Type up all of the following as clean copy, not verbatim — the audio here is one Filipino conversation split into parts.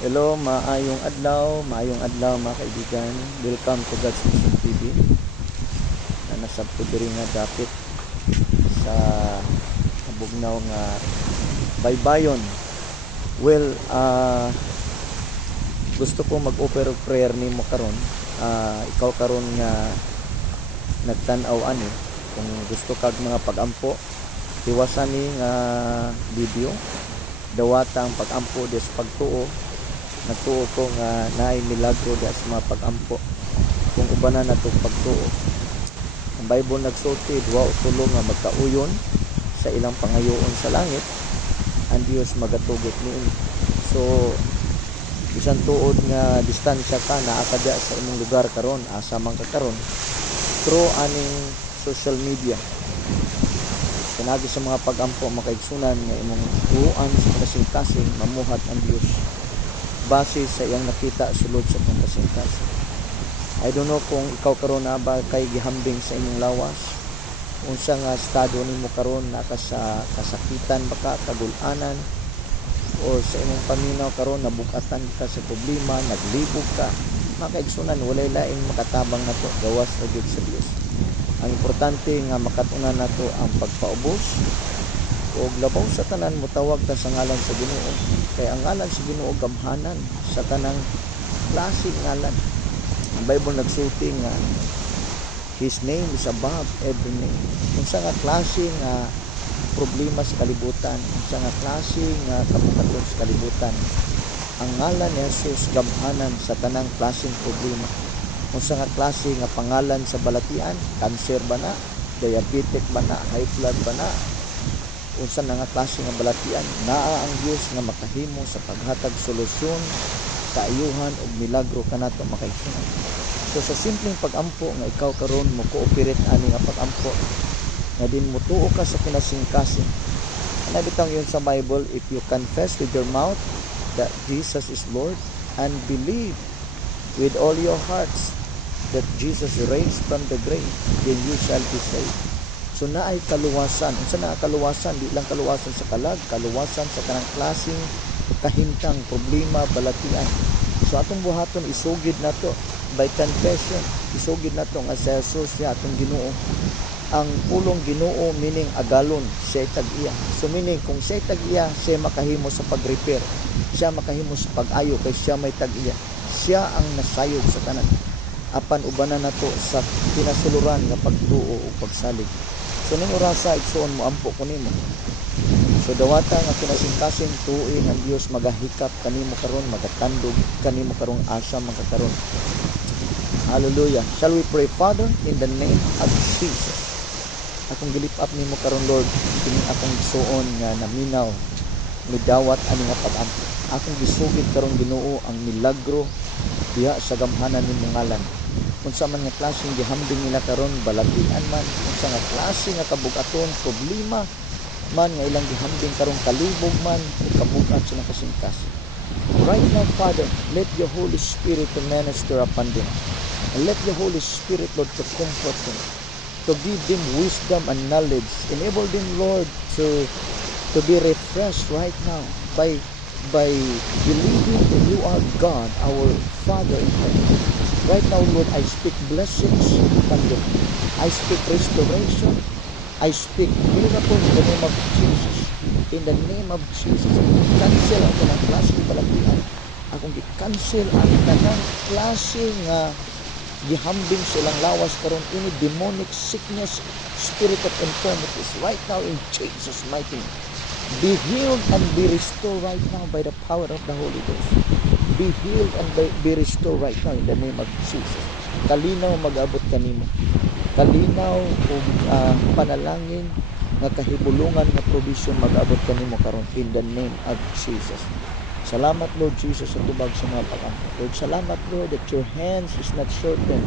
Hello, maayong adlaw mga kaibigan. Welcome to God's Mission TV. Na nasabto diri nga dapit sa kabugnaw nga baybayon. Well, gusto ko mag-offer of prayer nimo karon. Ikaw karon nga nagtan-aw ani, kung gusto kag mga pagampo, tiwasan ni nga video dawata ang pagampo des pagtuo. Nagtuo ko nga naay milagro di sa mga pagampo kung ubanan nato pagtuo. Ang Bible nagsulti duwa o tulo nga magkauyon sa ilang pangayoon sa langit, ang Dios magatugot niini. So bisan tuod nga distansya ka naa ka diya sa imong lugar karon, asa man ka karon, through aning social media, kanagi sa mga pagampo makaigsunan nga imong tuuan sa kasing-kasing mamuhat ang Dios base sa iyang nakita sulod sa itong kasing-kasing. I don't know kung ikaw karon na ba kay gihambing sa imong lawas, unsa nga estado nimo karon, naka sa kasakitan baka kagul-anan, o sa imong paminaw karon nabukatan ka sa problema, naglibog ka, makaigsunan walay laing makatabang nato gawas ra gyud sa Dios. Ang importante nga makatunan nato ang pagpaubos o labaw sa tanan mo tawag ta sa ngalan sa Ginoo, kay ang ngalan sa Ginoo gamhanan sa tanang klase ngalan. Ang Bible nagsulti nga His name is above every name. Unsa nga klase nga problema sa kalibutan, unsa nga klase nga kabukaton sa kalibutan, ang ngalan ni Jesus gamhanan sa tanang klaseng problema. Unsa nga klase nga pangalan sa balatian, cancer ba na, diabetic ba na, high blood ba na, unsa na nga klase nga balatian, naa ang Dios nga makahimo sa paghatag solusyon, kaayuhan ug milagro kanato makaigsunan. So sa simpleng pagampo nga ikaw karon mo cooperate ani nga pagampo, nga din mo tuo ka sa kinasing-kasing. Ana bitang yun sa Bible, if you confess with your mouth that Jesus is Lord and believe with all your hearts that Jesus raised from the grave, then you shall be saved. So naay kaluwasan. Unsa na kaluwasan? Di lang kaluwasan sa kalag, kaluwasan sa kanang klaseng kahimtang problema, balatian. So atong buhaton isugid nato by confession. Isugid nato nga sa Jesus siya atong Ginoo. Ang pulong Ginoo meaning agalon, siya tag-iya. So meaning kung siya tag-iya, siya makahimo sa pag-repair. Siya makahimo sa pag-ayo kay siya may tag-iya. Siya ang nasayod sa tanan. Apan ubanan nato sa kinasuluran nga pagtuo o pagsalig. So ning orasa igsuon mo ampo ko nimo. So dawata nga kinasing-kasing tuoy ang Dios magahikap kanimo karon, magatandog kanimo karong asa magkakaron. Hallelujah. Shall we pray? Father, in the name of Jesus, akong gilip-up nimo karon Lord, kini akong igsuon nga naminaw midawat ani nga pag-ampo. Akong gisugid karon Ginoo ang milagro diha sa gamhanan nimong ngalan. Unsa man nga klaseng gihambing nila karon, balatian man, unsa nga klase nga kabugaton, problema man nga ilang gihambing karon, kalibog man o kabugat sa nakasing-kasing. Right now, Father, let your Holy Spirit to minister upon them. And let your Holy Spirit, Lord, to comfort them, to give them wisdom and knowledge. Enable them, Lord, to be refreshed right now by believing that you are God, our Father in heaven. Right now, Lord, I speak blessings upon them. I speak restoration. I speak miracle in the name of Jesus. In the name of Jesus, cancel ang tanang klaseng balatian. Akong gi-cancel ang tanang klase nga gihambing silang lawas karon, ini demonic sickness, spirit of infirmities. Right now, in Jesus' mighty name, be healed and be restored right now by the power of the Holy Ghost. Be healed and be restored right now in the name of Jesus. Kalinaw mag-abot kanimo. Kalinaw o panalangin nga kahibulungan nga provision mag-abot kanimo karon in the name of Jesus. Salamat Lord Jesus sa tubag sa mga pag-ampo. Lord, salamat Lord that your hands is not shortened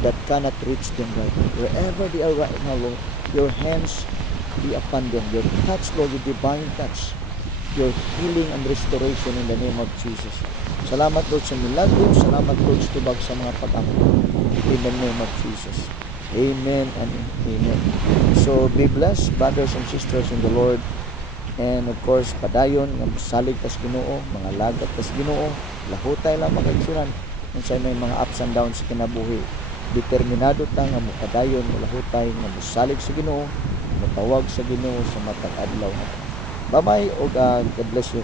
that cannot reach them right now. Wherever they are right now, Lord, your hands be upon them. Your touch, Lord, your divine touch, your healing and restoration in the name of Jesus. Salamat Lord sa milagro. Salamat Lord sa tubag sa mga pag-ampo in the name of Jesus. Amen and amen. So be blessed, brothers and sisters in the Lord. And of course, padayon nga mosalig tas Ginoo, mga lagat tas Ginoo, lahutay lang mga igsunan unsay may mga ups and downs sa kinabuhi. Determinado ta nga mopadayon lahutay nga mosalig sa Ginoo, motawag sa Ginoo sa matag adlaw. Bye-bye og God bless you.